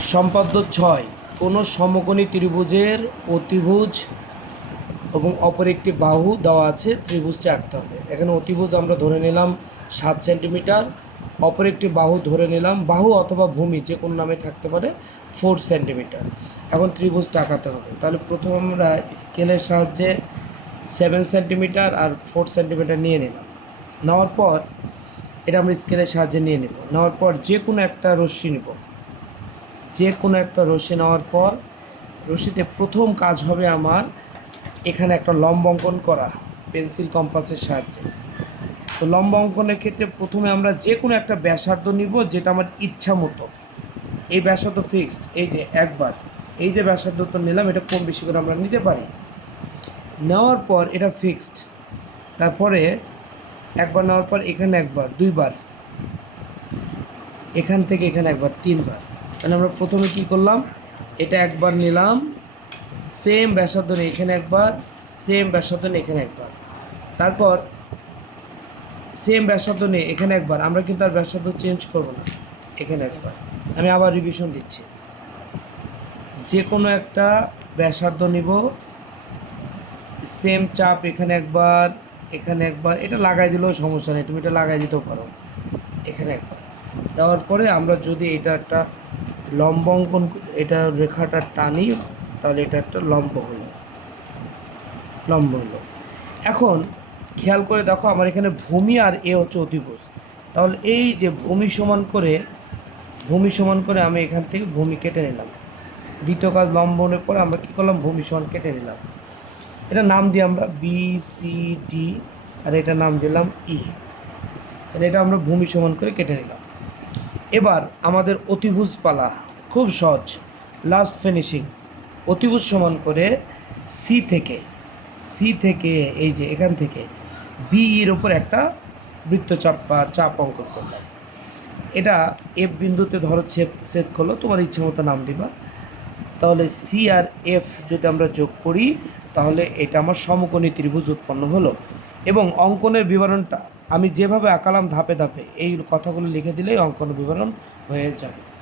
সম্পাদ্য ছয়, কোনো সমকোণী ত্রিভুজের অতিভুজ এবং অপর একটি বাহু দেওয়া আছে, ত্রিভুজটি আঁকতে হবে। এখানে অতিভুজ আমরা ধরে নিলাম সাত সেন্টিমিটার, অপর একটি বাহু ধরে নিলাম বাহু অথবা ভূমি, যে কোনো নামে থাকতে পারে ফোর সেন্টিমিটার। এখন ত্রিভুজটা আঁকাতে হবে। তাহলে প্রথম আমরা স্কেলের সাহায্যে সেভেন সেন্টিমিটার আর ফোর সেন্টিমিটার নিয়ে নিলাম। নেওয়ার পর এটা আমরা স্কেলের সাহায্যে নিয়ে নেব। নেওয়ার পর যে কোনো একটা রশ্মি নেব। যে কোনো একটা রশি নেওয়ার পর রশিতে প্রথম কাজ হবে আমার এখানে একটা লম্ব অঙ্কন করা, পেন্সিল কম্পাসের সাহায্যে। তো লম্ব অঙ্কনের ক্ষেত্রে প্রথমে আমরা যে কোনো একটা ব্যাসার্ধ নিব যেটা আমার ইচ্ছা মতো। এই ব্যাসার্ধ ফিক্সড এই যে একবার, এই যে ব্যাসার্ধ তো নিলাম, এটা কম বেশি করে আমরা নিতে পারি। নেওয়ার পর এটা ফিক্সড তারপরে একবার নেওয়ার পর এখানে একবার, দুইবার, এখান থেকে এখানে একবার, তিনবার। তাহলে আমরা প্রথমে কি করলাম? এটা একবার নিলাম। সেম ব্যাসার্ধ এখানে একবার সেম ব্যাসার্ধ এখানে একবার। তারপর সেম ব্যাসার্ধ এখানে একবার। আমরা কিন্তু আর ব্যাসার্ধ চেঞ্জ করব না। এখানে একবার। আমি আবার রিভিশন দিচ্ছি। যে কোনো একটা ব্যাসার্ধ নিব। সেম চাপ এখানে একবার এখানে একবার। এটা লাগাই দিলেও সমস্যা নেই। তুমি এটা লাগাই দিতেও পারো। এখানে একবার। দেওয়ার পরে আমরা যদি এটা একটা লম্ব অঙ্কন, এটা রেখাটা টানি, তাহলে এটা একটা লম্ব হলো। লম্ব হলো। এখন খেয়াল করে দেখো, আমার এখানে ভূমি আর এ হচ্ছে অতিভুজ। তাহলে এই যে ভূমি সমান করে, ভূমি সমান করে আমি এখান থেকে ভূমি কেটে নিলাম। দ্বিতীয় কাজ লম্বনের পরে আমরা কী করলাম? ভূমি সমান কেটে নিলাম। এটা নাম দিই আমরা বি সি ডি আর এটা নাম দিলাম ই তাহলে এটা আমরা ভূমি সমান করে কেটে নিলাম। এবার আমাদের অতিভুজ পালা। খুব সহজ। লাস্ট ফিনিশিং অতিভুজ সমান করে সি থেকে। সি থেকে এই যে এখান থেকে বি এর ওপর একটা বৃত্তচাপ বা চাপ অঙ্কন করলাম। এটা এফ বিন্দুতে ধরো ছেদ ছেদ করল, তোমার ইচ্ছে মতো নাম দিবা। তাহলে সি আর এফ যদি আমরা যোগ করি, তাহলে এটা আমার সমকোণী ত্রিভুজ উৎপন্ন হলো। এবং অঙ্কনের বিবরণটা আমি যেভাবে আঁকালাম ধাপে ধাপে এই কথাগুলো লিখে দিলেই অঙ্কন বিবরণ হয়ে যাবে।